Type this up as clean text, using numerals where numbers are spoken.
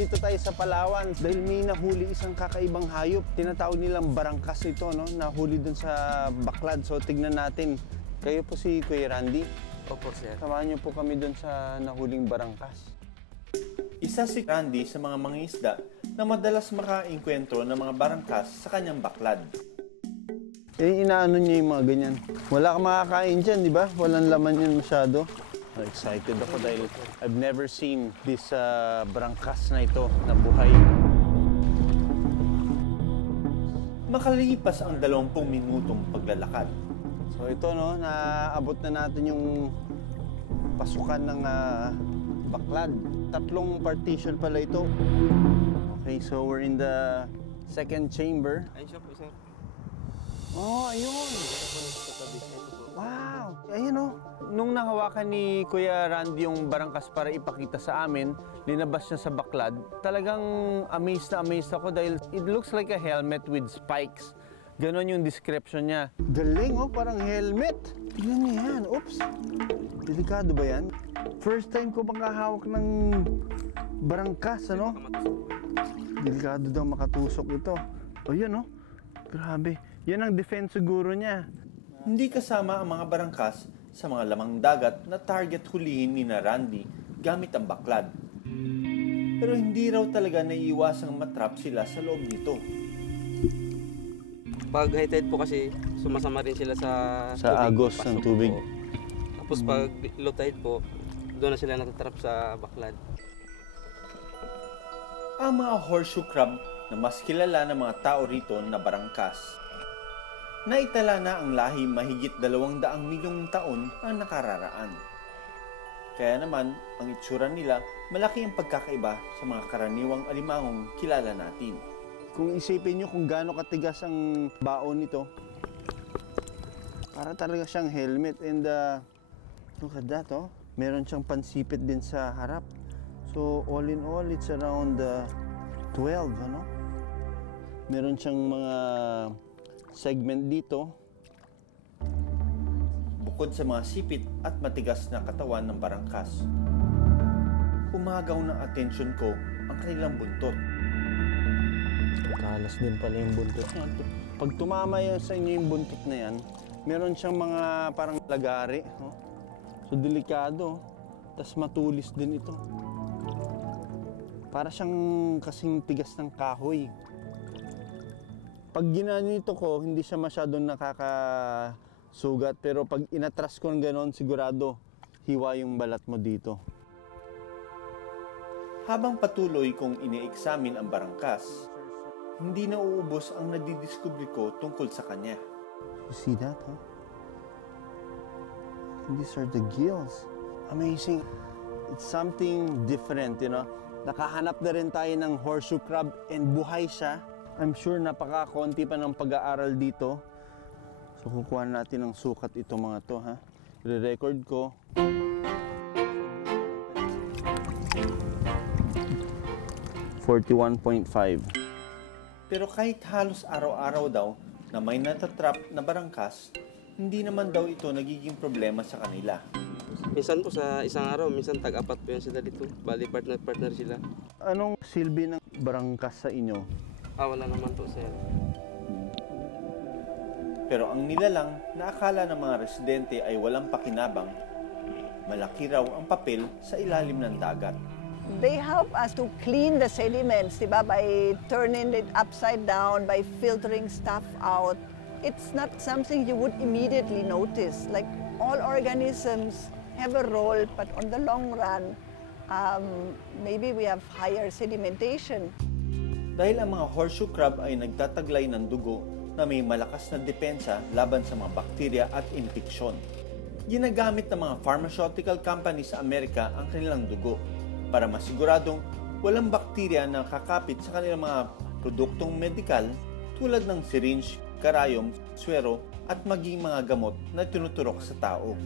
nandito tayo sa Palawan dahil may nahuli isang kakaibang hayop. Tinatawag nilang barangkas ito, no? Nahuli dun sa Baklad. So tignan natin. Kayo po si Kuya Randy. Opo, sir. Samahan niyo po kami dun sa nahuling barangkas. Isa si Randy sa mga mangingisda na madalas makaengkwentro ng mga barangkas sa kanyang Baklad. Eh, inaano niyo yung mga ganyan. Wala kang makakain dyan, di ba? Walang laman yan masyado. Excited ako dahil I've never seen this barangkas na ito na buhay. Makalipas ang 20 minutong paglalakad. So ito, no, naabot na natin yung pasukan ng Baklad. 3 partition pala ito. Okay, so we're in the second chamber. Ayun siya po, sir. Oh, ayun. Wow! Ayun, oh. Nung nahawakan ni Kuya Randy yung barangkas para ipakita sa amin, linabas niya sa Baklad, talagang amazed ako dahil it looks like a helmet with spikes. Ganon yung description niya. Galing, oh, parang helmet. Tignan niyo yan. Oops. Delikado ba yan? First time ko makahawak ng barangkas, ano? Delikado daw makatusok ito. O yan, oh. Grabe. Yan ang defense siguro niya. Hindi kasama ang mga barangkas sa mga lamang dagat na target hulihin ni na Randy gamit ang Baklad. Pero hindi raw talaga naiiwasang matrap sila sa loob nito. Pag high tide po kasi, sumasama rin sila sa agos ng pasok tubig. po. Tapos pag low tide po, doon na sila natatrap sa Baklad. Ang mga horseshoe crab na mas kilala ng mga tao rito na barangkas. Naitala na ang lahi mahigit 200 milyong taon ang nakararaan. Kaya naman, ang itsura nila, malaki ang pagkakaiba sa mga karaniwang alimangong kilala natin. Kung isipin nyo kung gaano katigas ang baon nito, para talaga siyang helmet. And look at that, oh. Meron siyang pansipit din sa harap. So all in all, it's around 12, ano? Meron siyang mga segment dito. Bukod sa mga sipit at matigas na katawan ng barangkas, umagaw ng atensyon ko ang kanilang buntot. Kalas din pala yung buntot niya. Pag tumama yun sa inyo yung buntot na yan, meron siyang mga parang lagari. Oh. So delikado. Tas matulis din ito. Para siyang kasing tigas ng kahoy. Pag ginanito ko, hindi siya masyadong nakakasugat. Pero pag inatras ko ng ganon, sigurado hiwa yung balat mo dito. Habang patuloy kong ine-examine ang barangkas, hindi na uubos ang nadidiskubre ko tungkol sa kanya. You see that, huh? And these are the gills. Amazing. It's something different, you know. Nakahanap na rin tayo ng horseshoe crab and buhay siya. I'm sure napaka-konti pa ng pag-aaral dito. So kukuha natin ng sukat itong mga to, ha. Re-record ko. 41.5. Pero kahit halos araw-araw daw na may natatrap na barangkas, hindi naman daw ito nagiging problema sa kanila. Minsan po sa isang araw, minsan tag-apat po yan sila dito. Bali, partner sila. Anong silbi ng barangkas sa inyo? Wala naman po, sir. Pero ang nilalang na akala ng mga residente ay walang pakinabang, malaki raw ang papel sa ilalim ng dagat. They help us to clean the sediments, diba? By turning it upside down, by filtering stuff out. It's not something you would immediately notice. Like all organisms have a role, but on the long run, maybe we have higher sedimentation. Dahil ang mga horseshoe crab ay nagtataglay ng dugo na may malakas na depensa laban sa mga bakterya at impeksyon. Ginagamit ng mga pharmaceutical companies sa Amerika ang kanilang dugo para masiguradong walang bakterya na kakapit sa kanilang mga produktong medikal tulad ng syringe, karayom, swero at maging mga gamot na tinuturok sa tao.